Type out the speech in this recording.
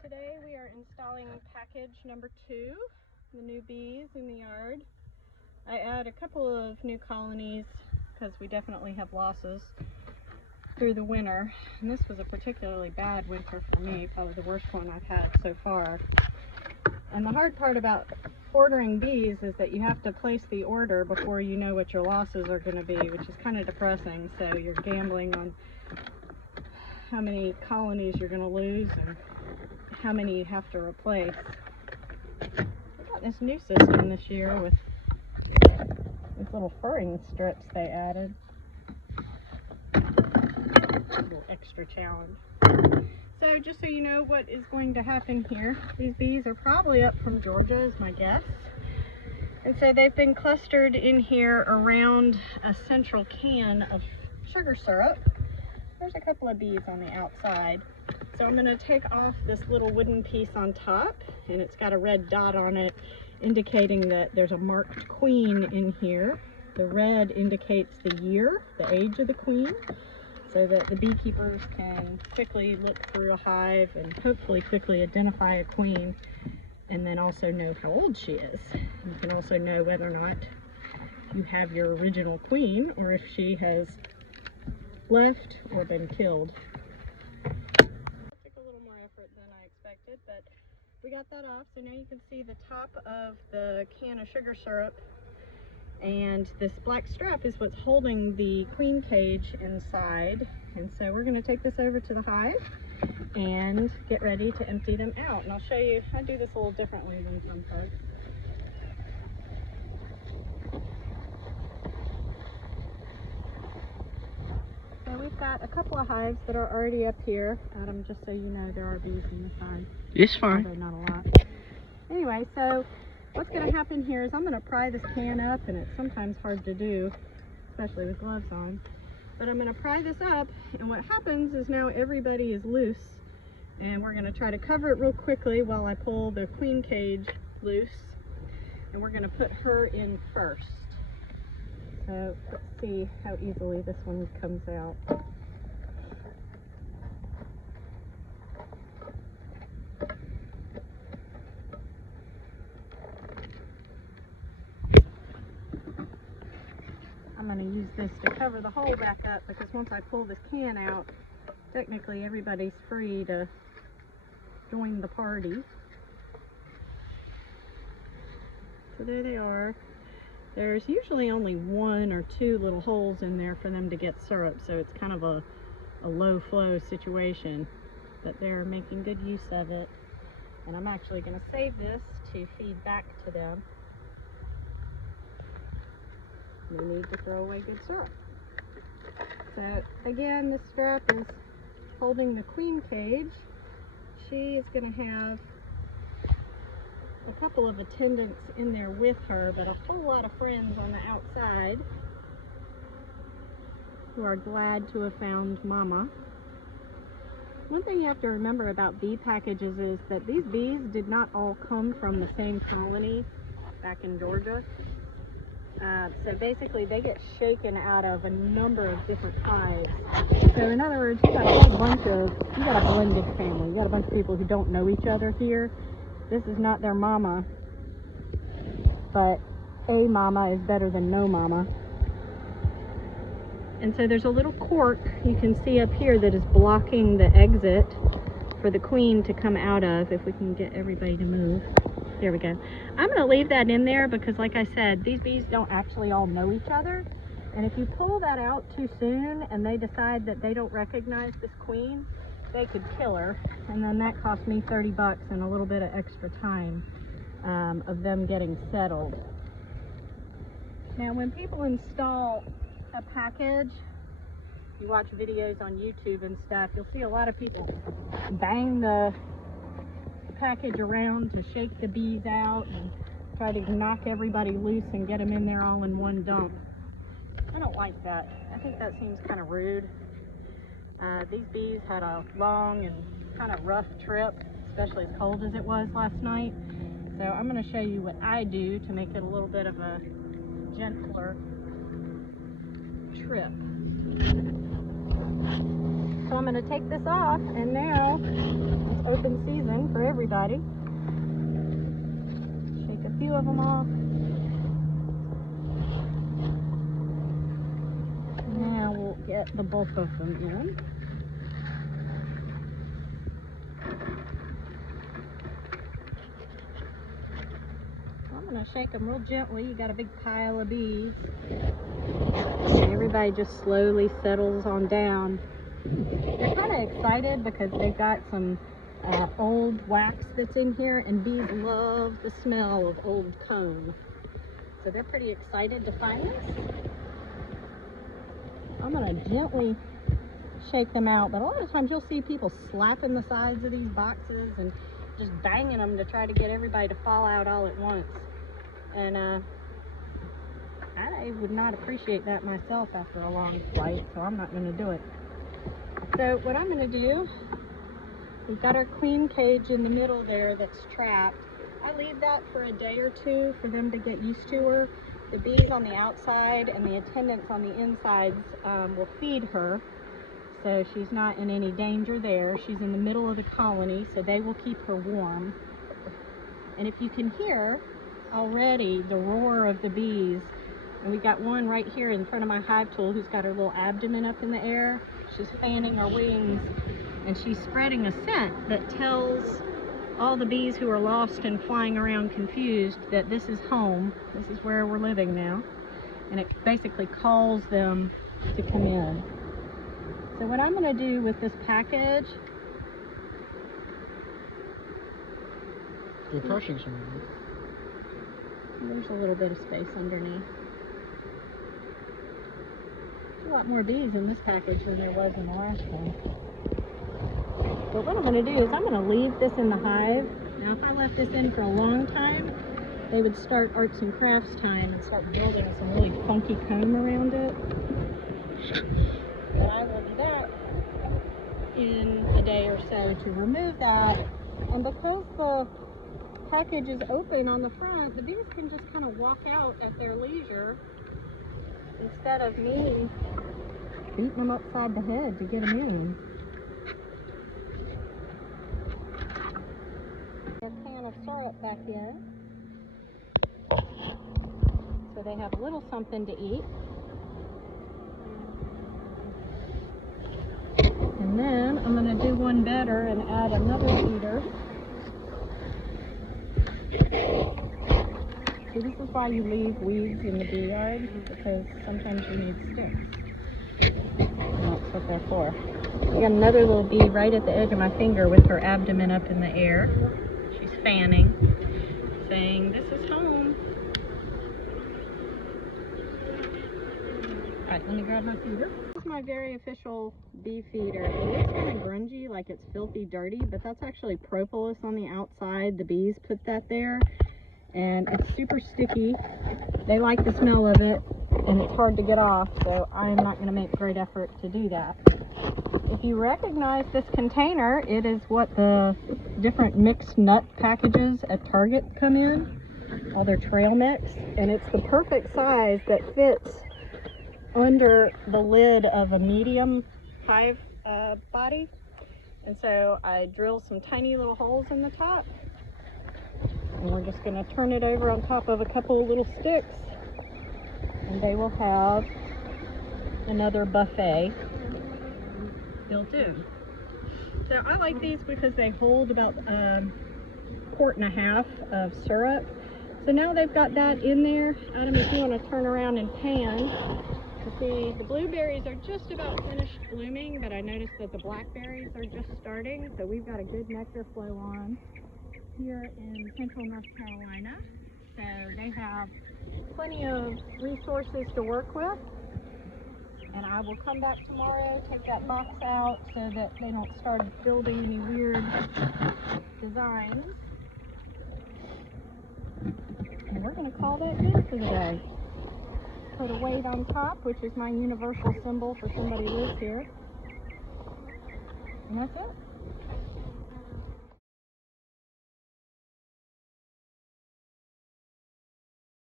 Today we are installing package number 2, the new bees in the yard. I add a couple of new colonies because we definitely have losses through the winter, and this was a particularly bad winter for me, probably the worst one I've had so far. And the hard part about ordering bees is that you have to place the order before you know what your losses are going to be, which is kind of depressing. So you're gambling on how many colonies you're going to lose and how many you have to replace. We got this new system this year with these little furring strips they added. A little extra challenge. So just so you know what is going to happen here, these bees are probably up from Georgia is my guess. And so they've been clustered in here around a central can of sugar syrup. There's a couple of bees on the outside. So I'm going to take off this little wooden piece on top, and it's got a red dot on it indicating that there's a marked queen in here. The red indicates the year, the age of the queen, so that the beekeepers can quickly look through a hive and hopefully quickly identify a queen, and then also know how old she is. You can also know whether or not you have your original queen or if she has left or been killed. Took a little more effort than I expected, but we got that off. So now you can see the top of the can of sugar syrup, and this black strap is what's holding the queen cage inside. And so we're going to take this over to the hive and get ready to empty them out. And I'll show you, I do this a little differently than some folks. So we've got a couple of hives that are already up here. Adam, just so you know, there are bees in the hive. It's fine. Although not a lot. Anyway, so what's going to happen here is I'm going to pry this can up, and it's sometimes hard to do, especially with gloves on. But I'm going to pry this up, and what happens is now everybody is loose, and we're going to try to cover it real quickly while I pull the queen cage loose, and we're going to put her in first. So let's see how easily this one comes out. I'm going to use this to cover the hole back up, because once I pull this can out, technically everybody's free to join the party. So there they are. There's usually only 1 or 2 little holes in there for them to get syrup, so it's kind of a low flow situation, but they're making good use of it. And I'm actually going to save this to feed back to them. They need to throw away good syrup. So again, this strap is holding the queen cage. She is going to have a couple of attendants in there with her, but a whole lot of friends on the outside who are glad to have found Mama. One thing you have to remember about bee packages is that these bees did not all come from the same colony back in Georgia. So basically they get shaken out of a number of different hives. So in other words, you got a blended family. You got a bunch of people who don't know each other here. This is not their mama, but a mama is better than no mama. And so there's a little cork you can see up here that is blocking the exit for the queen to come out of, if we can get everybody to move. There we go. I'm going to leave that in there because, like I said, these bees don't actually all know each other. And if you pull that out too soon and they decide that they don't recognize this queen, they could kill her, and then that cost me 30 bucks and a little bit of extra time of them getting settled. Now, when people install a package, you watch videos on YouTube and stuff, you'll see a lot of people bang the package around to shake the bees out and try to knock everybody loose and get them in there all in one dump. I don't like that. I think that seems kind of rude. These bees had a long and kind of rough trip, especially as cold as it was last night. So I'm going to show you what I do to make it a little bit of a gentler trip. So I'm going to take this off, and now open season for everybody. Shake a few of them off. Now we'll get the bulk of them in. I'm going to shake them real gently. You got a big pile of bees. And everybody just slowly settles on down. They're kind of excited because they've got some old wax that's in here, and bees love the smell of old comb. So they're pretty excited to find this. I'm going to gently shake them out, but a lot of times you'll see people slapping the sides of these boxes and just banging them to try to get everybody to fall out all at once. And I would not appreciate that myself after a long flight, so I'm not going to do it. So what I'm going to do, we've got our queen cage in the middle there that's trapped. I leave that for a day or two for them to get used to her. The bees on the outside and the attendants on the insides will feed her, so she's not in any danger there. She's in the middle of the colony, so they will keep her warm. And if you can hear already the roar of the bees, and we got one right here in front of my hive tool who's got her little abdomen up in the air. She's fanning her wings, and she's spreading a scent that tells all the bees who are lost and flying around confused that this is home. This is where we're living now. And it basically calls them to come in. So what I'm going to do with this package... You're crushing some. There's a little bit of space underneath. There's a lot more bees in this package than there was in the last one. But what I'm going to do is I'm going to leave this in the hive. Now if I left this in for a long time, they would start arts and crafts time and start building some really funky comb around it. But I will do that in a day or so to remove that. And because the package is open on the front, the bees can just kind of walk out at their leisure instead of me beating them upside the head to get them in. A can of syrup back in, so they have a little something to eat. And then I'm going to do one better and add another feeder. So this is why you leave weeds in the bee yard, because sometimes you need sticks. And that's what they're for. I got another little bee right at the edge of my finger with her abdomen up in the air. She's fanning, saying, "This is home." Alright, let me grab my feeder. This is my very official bee feeder. It looks kind of grungy, like it's filthy dirty, but that's actually propolis on the outside. The bees put that there. And it's super sticky. They like the smell of it, and it's hard to get off, so I'm not going to make great effort to do that. If you recognize this container, it is what the different mixed nut packages at Target come in, all their trail mix, and it's the perfect size that fits under the lid of a medium hive body. And so I drilled some tiny little holes in the top. And we're just going to turn it over on top of a couple of little sticks, and they will have another buffet built in. So I like these because they hold about a quart and a half of syrup. So now they've got that in there. Adam, if you want to turn around and pan to see, the blueberries are just about finished blooming, but I noticed that the blackberries are just starting, so we've got a good nectar flow on here in central North Carolina. So they have plenty of resources to work with. And I will come back tomorrow, take that box out so that they don't start building any weird designs. And we're going to call that good for the day. Put a weight on top, which is my universal symbol for somebody who lives here. And that's it.